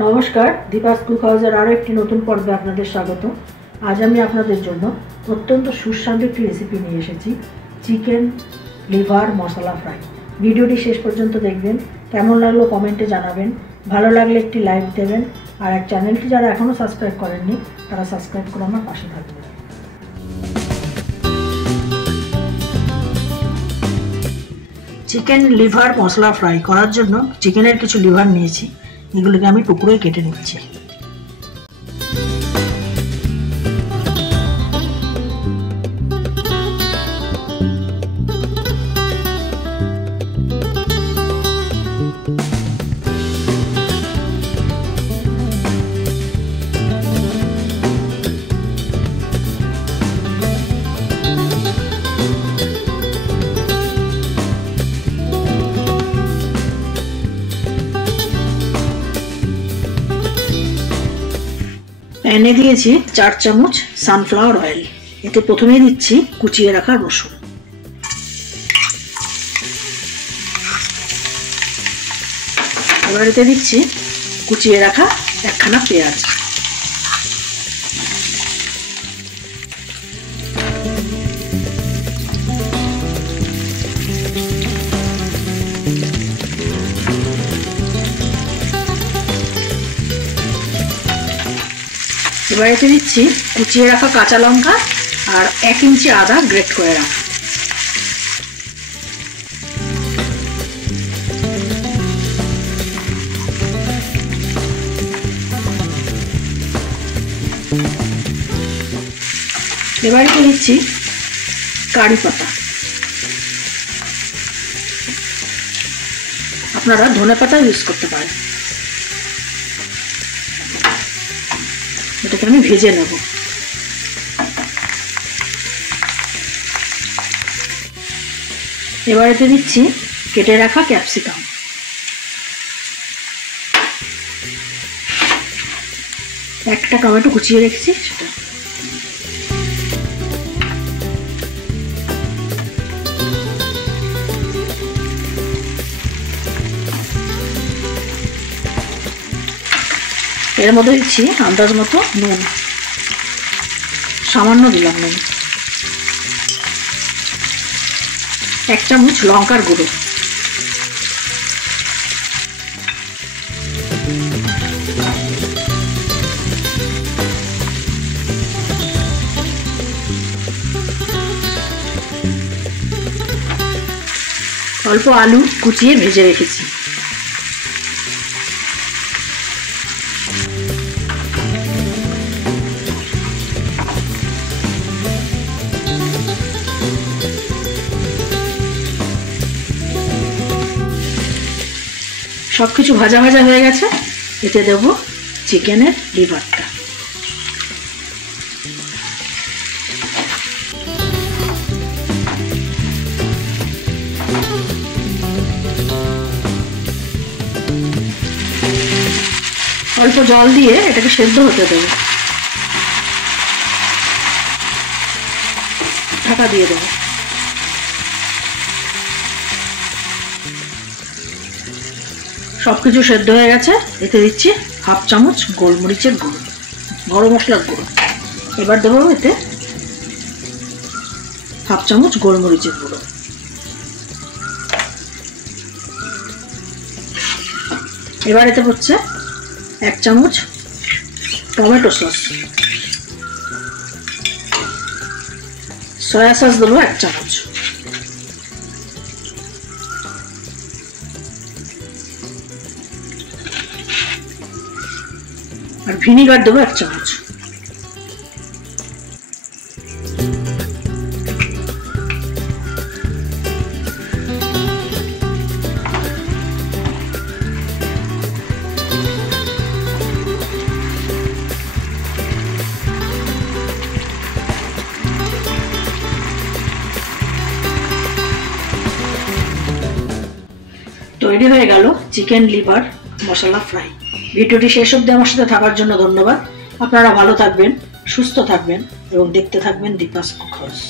নমস্কার, দীপাস কুক হাউসের আরও একটি নতুন পর্বে আপনাদের স্বাগত। আজ আমি আপনাদের জন্য অত্যন্ত সুস্বাদু একটি রেসিপি নিয়ে এসেছি, চিকেন লিভার মশলা ফ্রাই। ভিডিওটি শেষ পর্যন্ত দেখবেন, কেমন লাগলো কমেন্টে জানাবেন, ভালো লাগলে একটি লাইক দেবেন, আর চ্যানেলটি যারা এখনও সাবস্ক্রাইব করেননি তারা সাবস্ক্রাইব করে আমার পাশে থাকবেন। চিকেন লিভার মশলা ফ্রাই করার জন্য চিকেনের কিছু লিভার নিয়েছি, এগুলোকে আমি টুকরোয় কেটে নিচ্ছি। প্যানে দিয়েছি 4 চামচ সানফ্লাওয়ার অয়েল। এতে প্রথমেই দিচ্ছি কুচিয়ে রাখা রসুন, এবার এতে দিচ্ছি কুচিয়ে রাখা একখানা পেঁয়াজ, এবার এতে দিচ্ছি কুচিয়ে রাখা কাঁচা লঙ্কা আর 1 ইঞ্চি আদা গ্রেট করে রাখা। এবার এতে দিচ্ছি কারি পাতা, আপনারা ধনে পাতা ইউজ করতে পারেন। এটাকে আমি ভেজে নেব। এবার এতে দিচ্ছি কেটে রাখা ক্যাপসিকাম, একটা টমেটো কুচিয়ে রেখেছি সেটা, এর মধ্যে দিচ্ছি আন্দাজ মতো নুন, সামান্য দিলাম নুন, 1 চামচ লঙ্কার গুঁড়ো, অল্প আলু কুচিয়ে ভেজে রেখেছি, সবকিছু ভাজা ভাজা হয়ে গেছে। এতে দেব চিকেনের লিভারটা, অল্প জল দিয়ে এটাকে সেদ্ধ হতে দেব, ঢাকা দিয়ে দেব। সবকিছু সেদ্ধ হয়ে গেছে। এতে দিচ্ছি 1/2 চামচ গোলমরিচের গুঁড়ো, গরম মশলার গুঁড়ো। এবার দেবো এতে 1/2 চামচ গোলমরিচের গুঁড়ো, এবার এতে হচ্ছে 1 চামচ টমেটো সস, সয়া সস দেবো 1 চামচ, আর ভিনিগার দেবো 1 চামচ। তৈরি হয়ে গেল চিকেন লিভার মশলা ফ্রাই। ভিডিওটি শেষ অবধি আমার সাথে থাকার জন্য ধন্যবাদ। আপনারা ভালো থাকবেন, সুস্থ থাকবেন এবং দেখতে থাকবেন দীপাস কুক হাউস।